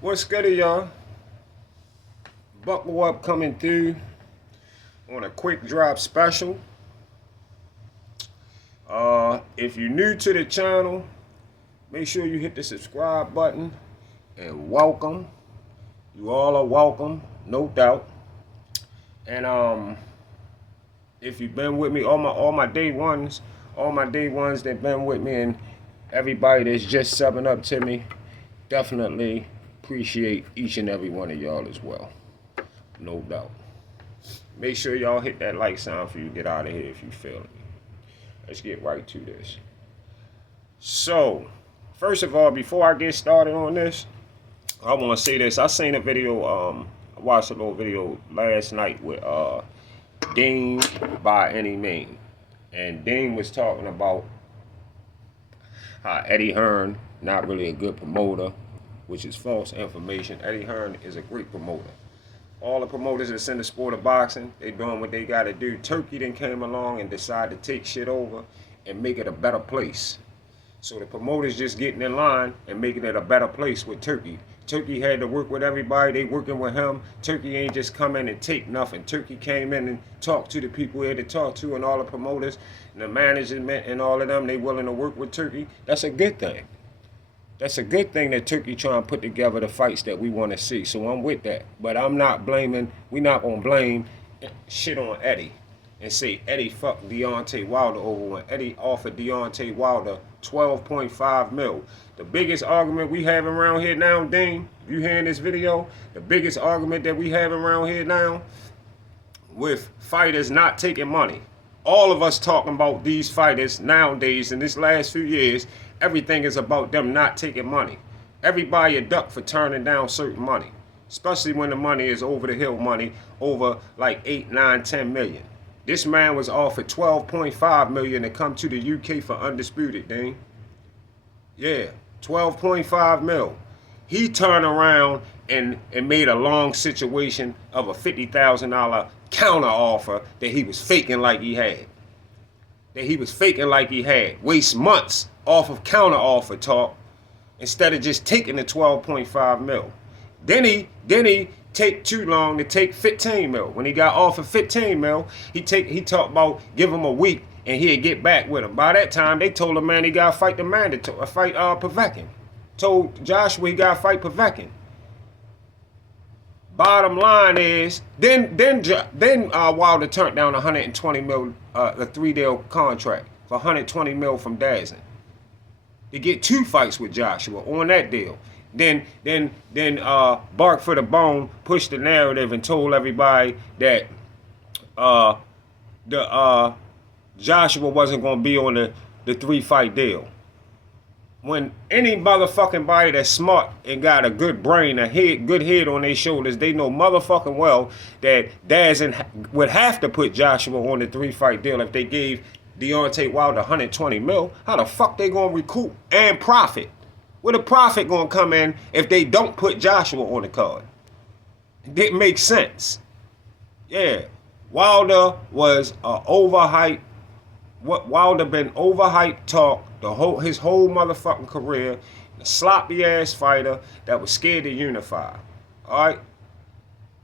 What's good, y'all? Buckle up coming through on a quick drop special. If you're new to the channel, make sure you hit the subscribe button and welcome. You all are welcome, no doubt. And if you've been with me, all my day ones that been with me, and everybody that's just subbing up to me, definitely appreciate each and every one of y'all as well. No doubt. Make sure y'all hit that like sign for you to get out of here if you feel me. Let's get right to this. So, first of all, before I get started on this, I want to say this. I seen a video, I watched a little video last night with Dean by Any Mean. And Dean was talking about how Eddie Hearn, not really a good promoter, which is false information. Eddie Hearn is a great promoter. All the promoters that's in the sport of boxing, they doing what they got to do. Turkey then came along and decided to take shit over and make it a better place. So the promoters just getting in line and making it a better place with Turkey. Turkey had to work with everybody. They working with him. Turkey ain't just come in and take nothing. Turkey came in and talked to the people he had to talk to, and all the promoters and the management and all of them, they willing to work with Turkey. That's a good thing. That's a good thing that Turkey trying to put together the fights that we want to see. So I'm with that. But I'm not blaming, we not going to blame shit on Eddie and say Eddie fucked Deontay Wilder over when Eddie offered Deontay Wilder 12.5 mil. The biggest argument we have around here now, Dean, if you hearing this video, the biggest argument that we have around here now with fighters not taking money. All of us talking about these fighters nowadays in this last few years, everything is about them not taking money. Everybody a duck for turning down certain money, especially when the money is over the hill money, over like 8, 9, 10 million. This man was offered 12.5 million to come to the UK for Undisputed, Dane. Yeah, 12.5 mil. He turned around and made a long situation of a $50,000 counter offer that he was faking like he had. Waste months off of counter offer talk instead of just taking the 12.5 mil. Then he take too long to take 15 mil. When he got offered 15 mil, he talked about give him a week and he'd get back with him. By that time, they told him, man, he got to fight the mandatory, fight Povetkin. Told Joshua he got to fight Povetkin. Bottom line is, then Wilder turned down 120 mil, a 3-day contract for 120 mil from Dazin to get 2 fights with Joshua on that deal. Then Bark for the Bone pushed the narrative and told everybody that Joshua wasn't going to be on the 3-fight deal. When any motherfucking body that's smart and got a good brain, good head on their shoulders, they know motherfucking well that Dazin would have to put Joshua on the 3-fight deal if they gave Deontay Wilder 120 mil. How the fuck they gonna recoup and profit? Where the profit gonna come in if they don't put Joshua on the card? It didn't make sense. Yeah, Wilder was overhyped. Wilder been overhyped talk his whole motherfucking career. A sloppy ass fighter that was scared to unify. All right.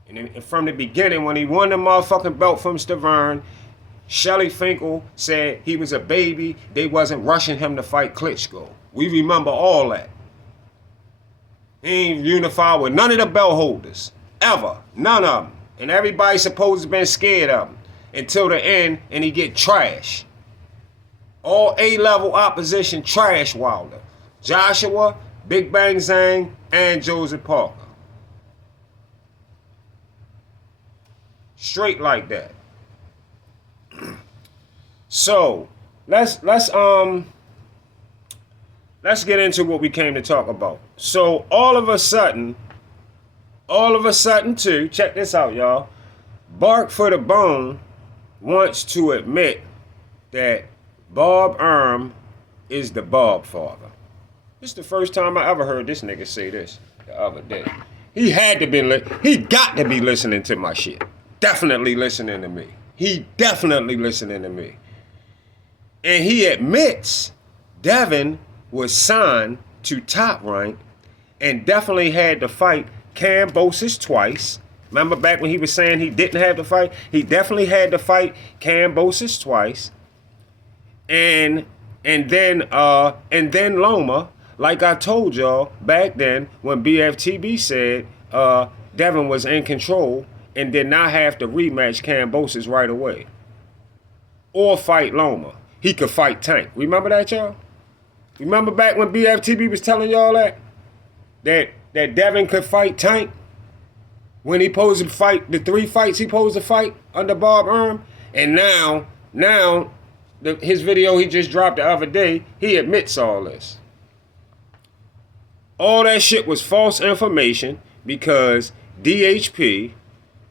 And from the beginning, when he won the motherfucking belt from Stavern, Shelly Finkel said he was a baby. They wasn't rushing him to fight Klitschko. We remember all that. He ain't unified with none of the belt holders. Ever. None of them. And everybody supposed to been scared of him. Until the end, and he get trashed. All A-level opposition trash Wilder. Joshua, Big Bang Zhang, and Joseph Parker. Straight like that. So let's get into what we came to talk about. So all of a sudden too, check this out, y'all. Bark for the Bone wants to admit that Bob Erm is the Bob father. This is the first time I ever heard this nigga say this the other day. He got to be listening to my shit. Definitely listening to me. And he admits Devin was signed to Top Rank and definitely had to fight Kambosos twice. Remember back when he was saying he didn't have to fight? He definitely had to fight Kambosos twice. And then Loma, like I told y'all back then when BFTB said Devin was in control and did not have to rematch Kambosos right away. Or fight Loma. He could fight Tank. Remember that, y'all? Remember back when BFTB was telling y'all that Devin could fight Tank? When he posed to fight, the 3 fights he posed to fight under Bob Erm? And now his video he just dropped the other day, he admits all this. All that shit was false information because DHP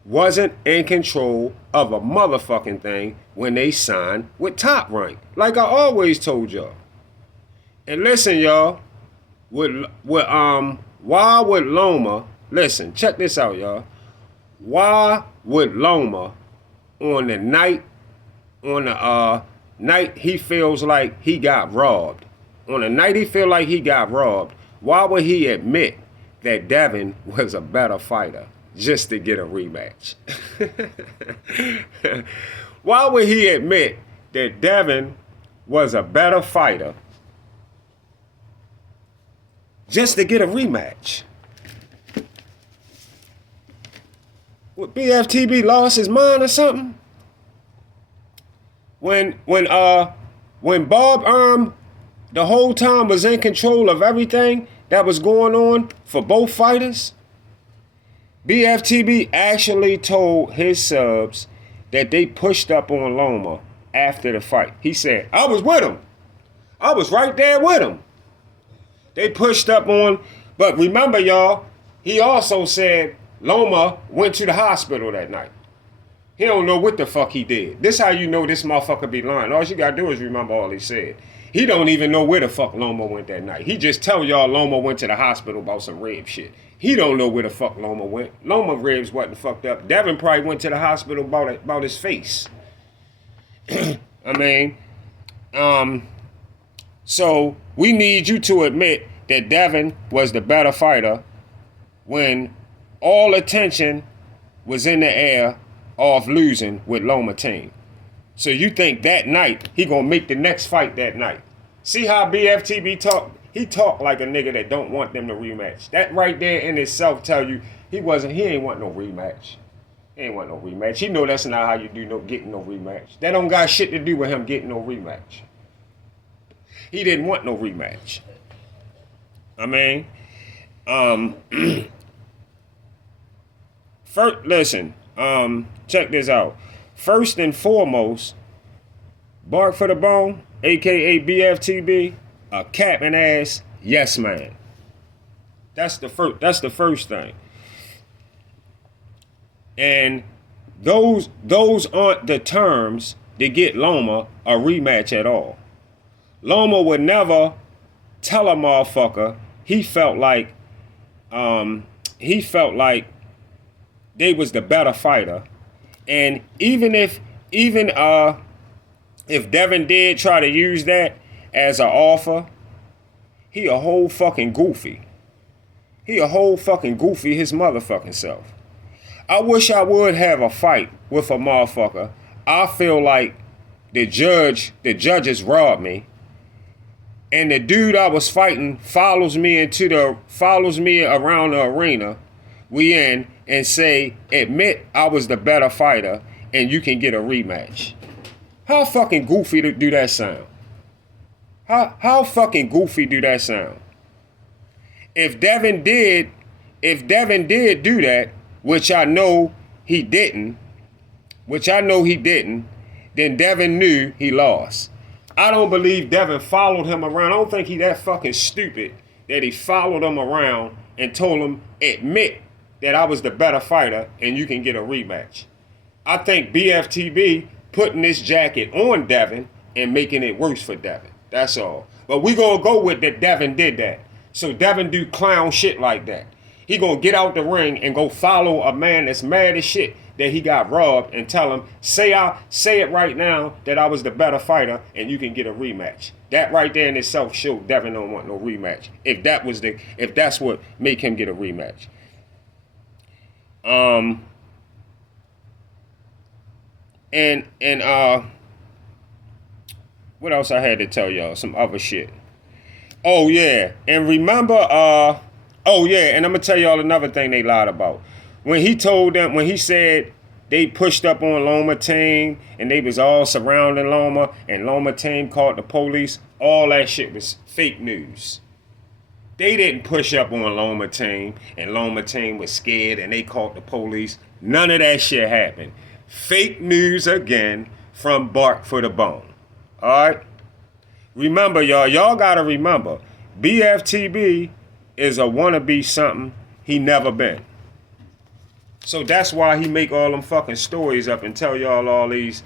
wasn't in control of a motherfucking thing when they signed with Top Rank. Like I always told y'all. And listen, y'all, why would Loma, listen, check this out, y'all. Why would Loma on the night he feels like he got robbed, on the night he feel like he got robbed, why would he admit that Devin was a better fighter just to get a rematch? Why would he admit that Devin was a better fighter just to get a rematch? Would BFTB lost his mind or something? When Bob Erm the whole time was in control of everything that was going on for both fighters, BFTB actually told his subs that they pushed up on Loma after the fight. He said, I was with him. I was right there with him. They pushed up on, but remember, y'all, he also said Loma went to the hospital that night. He don't know what the fuck he did. This how you know this motherfucker be lying. All you gotta do is remember all he said. He don't even know where the fuck Loma went that night. He just tell y'all Loma went to the hospital about some rib shit. He don't know where the fuck Loma went. Loma ribs wasn't fucked up. Devin probably went to the hospital about his face. I mean, so we need you to admit that Devin was the better fighter when all attention was in the air off losing with Loma team. So you think that night he gonna make the next fight that night? See how BFTB talk? He talk like a nigga that don't want them to rematch. That right there in itself tell you he ain't want no rematch. He ain't want no rematch. He know that's not how you do getting no rematch. That don't got shit to do with him getting no rematch. He didn't want no rematch. I mean, first, listen, check this out. First and foremost, Bark for the Bone, aka BFTB, a capping ass yes man. That's the first thing. And those aren't the terms to get Loma a rematch at all. Loma would never tell a motherfucker he felt like they was the better fighter. And even if Devin did try to use that as an offer, he a whole fucking goofy. He a whole fucking goofy his motherfucking self. I wish I would have a fight with a motherfucker. I feel like the judges robbed me. And the dude I was fighting follows me around the arena we in and say, admit I was the better fighter and you can get a rematch. How fucking goofy do that sound? How fucking goofy do that sound? If Devin did do that, which I know he didn't, then Devin knew he lost. I don't believe Devin followed him around. I don't think he that fucking stupid that he followed him around and told him, admit that I was the better fighter and you can get a rematch. I think BFTB putting this jacket on Devin and making it worse for Devin. That's all. But we gonna go with that Devin did that. So Devin do clown shit like that. He gonna get out the ring and go follow a man that's mad as shit that he got robbed and tell him, say it right now that I was the better fighter and you can get a rematch. That right there in itself showed Devin don't want no rematch. If that's what make him get a rematch. What else I had to tell y'all? Some other shit. Oh yeah, and remember, and I'm gonna tell y'all another thing they lied about. When he said they pushed up on Loma team and they was all surrounding Loma and Loma team called the police, all that shit was fake news. They didn't push up on Loma team and Loma team was scared and they called the police. None of that shit happened. Fake news again from Bark for the Bone. All right? Remember, y'all gotta remember, BFTB is a wannabe something he never been. So that's why he make all them fucking stories up and tell y'all all these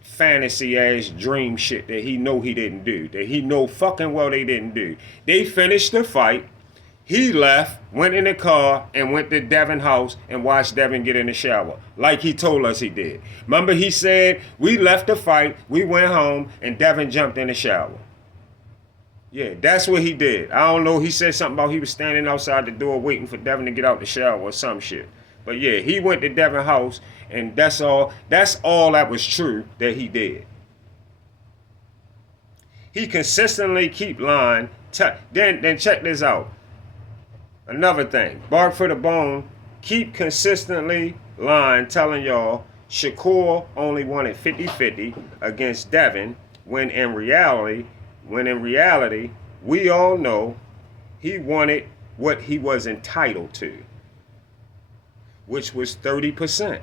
fantasy ass dream shit that he know he didn't do, that he know fucking well they didn't do. They finished the fight. He left, went in the car, and went to Devin's house and watched Devin get in the shower, like he told us he did. Remember, he said, we left the fight, we went home, and Devin jumped in the shower. Yeah, that's what he did. I don't know, he said something about he was standing outside the door waiting for Devin to get out the shower or some shit. But yeah, he went to Devin's house, and that's all that was true that he did. He consistently keep lying. Then check this out. Another thing, Bark for the Bone keep consistently lying, telling y'all Shakur only wanted 50-50 against Devin, when in reality, we all know he wanted what he was entitled to, which was 30%.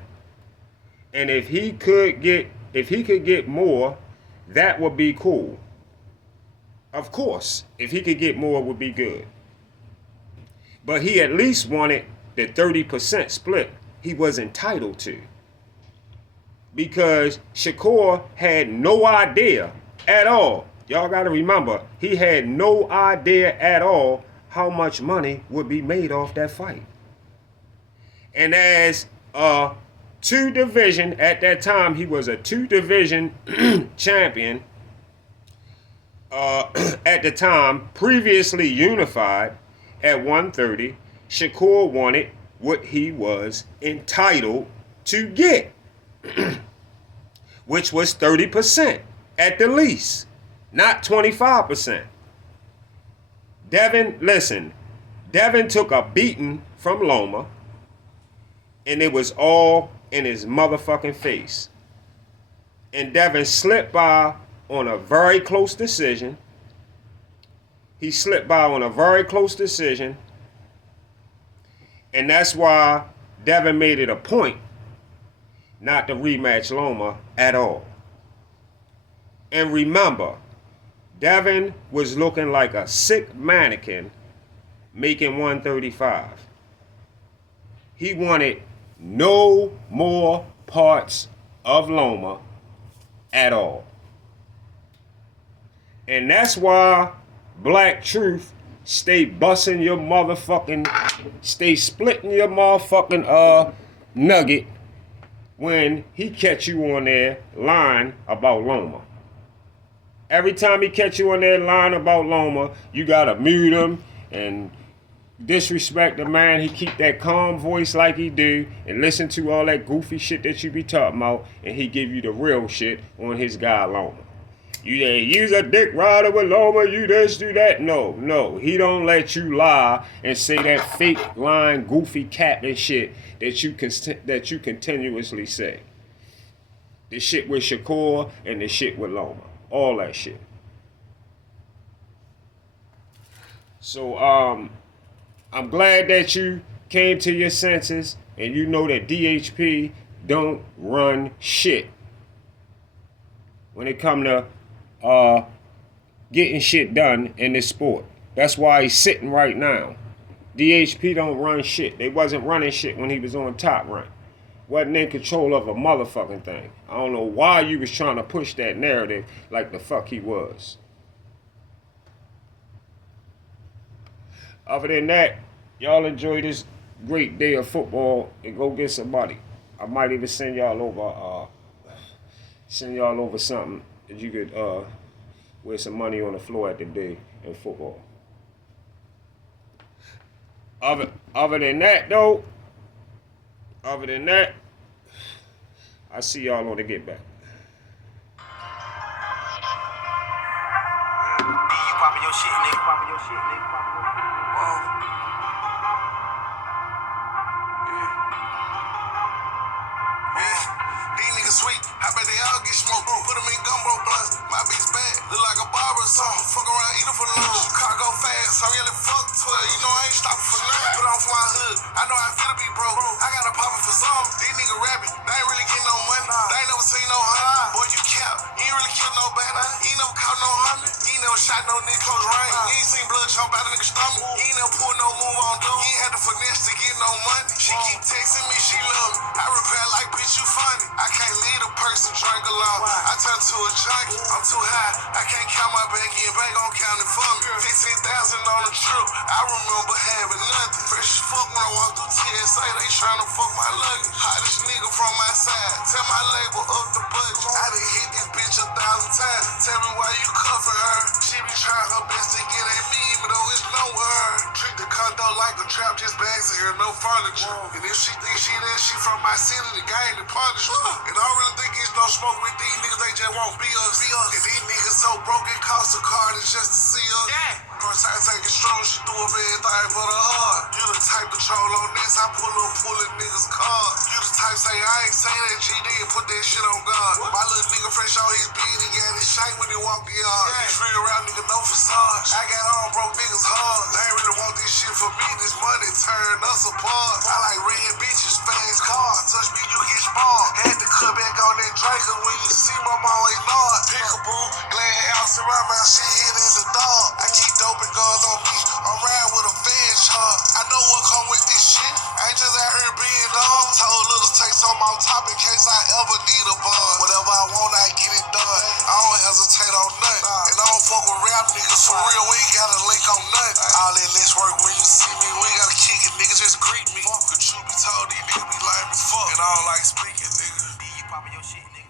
And if he could get more, that would be cool. Of course, if he could get more, it would be good. But he at least wanted the 30% split he was entitled to. Because Shakur had no idea at all. Y'all got to remember, he had no idea at all how much money would be made off that fight. And as a two-division, at that time, he was a two-division champion. At the time, previously unified at 130, Shakur wanted what he was entitled to get, which was 30% at the least, not 25%. Devin took a beating from Loma, and it was all in his motherfucking face. And Devin slipped by on a very close decision. He slipped by on a very close decision. And that's why Devin made it a point not to rematch Loma at all. And remember, Devin was looking like a sick mannequin making 135. He wanted no more parts of Loma at all. And that's why Black Truth stay busting your motherfucking, stay splitting your motherfucking nugget when he catch you on there lying about Loma. Every time he catch you on there lying about Loma, you gotta mute him and disrespect the man. He keep that calm voice like he do and listen to all that goofy shit that you be talking about, and he give you the real shit on his guy Loma. You's a dick rider with Loma, you this, do that. No, he don't let you lie and say that fake lying goofy cat and shit that you continuously say. The shit with Shakur and the shit with Loma. All that shit. So I'm glad that you came to your senses and you know that DHP don't run shit when it come to getting shit done in this sport. That's why he's sitting right now. DHP don't run shit. They wasn't running shit when he was on Top Rank. Wasn't in control of a motherfucking thing. I don't know why you was trying to push that narrative like the fuck he was. Other than that, y'all enjoy this great day of football and go get somebody. I might even send y'all over something that you could with some money on the floor at the day in football. Other than that, I see y'all on the get back. You poppin' your shit, nigga. Poppin' your shit, nigga. These niggas sweet, I bet they all get smoked. Put them in gumbo blunts. My bitch bad, look like a barber or something. Fuck around, eat her for lunch. Car go fast, I really fuck 12. You know I ain't stopping for nothing. Put on for my hood, I know I feel to be broke. I gotta pop it for some. These niggas rapping, they ain't really getting no money. They ain't never seen no honey. Boy, you cap, you ain't really killed nobody. You ain't never caught no honey. You ain't never shot no nigga close range. You ain't seen blood jump out of nigga's stomach. You ain't never pulled no move on dude. You ain't had the finesse to get no money. She keep texting me, she love me. I repair like, bitch, you funny. I can't lead a person drink alone. I turn to a junkie. I'm too high. I can't count my bank in. Bank gon' count it for me. 15,000 on the trip. I remember having nothing. Fresh as fuck when I walk through TSA. They tryna fuck my luggage. Hottest nigga from my side. Tell my label up the budget. I done hit this bitch 1,000 times. Tell me why you cuffin' her. She be trying her best to get at me, even though it's no with her. Treat the condo like a trap, just bags in here, no furniture. And if she think she that, she from my city, the game to punish her. And I don't really think it's no smoke with these niggas, they just won't be us. And these niggas so broke, it cost a car just to see us. First I take it strong, she do up everything for the heart. You the type control on this, I pull up pulling niggas' cars. You the type say, I ain't say that GD and put that shit on God. My little nigga fresh on his beat, he got his shank when he walk the yard. This real round nigga, no facade. I got on broke niggas hard. They ain't really want this shit for me, this money turned us apart. I like red bitches, fast cars. Touch me, you get small. Had to cut back on that Draker when you see my mom always nod. Pickaboo, glad house in my mouth, shit hit in the dog. I keep dope and guns on me. I'm riding with a fan chart. I know what come with this shit. I ain't just out here being dog. Told little take something on top in case I ever need a bun. Whatever I want, I get it done. I don't hesitate on nothing. And I don't fuck with rap niggas for real. We ain't got a link on nothing. All that less work when you see me. We ain't gotta kick it, niggas just greet me. The truth be told, these niggas be lame as fuck. And I don't like speaking, nigga. You poppin' your shit, nigga.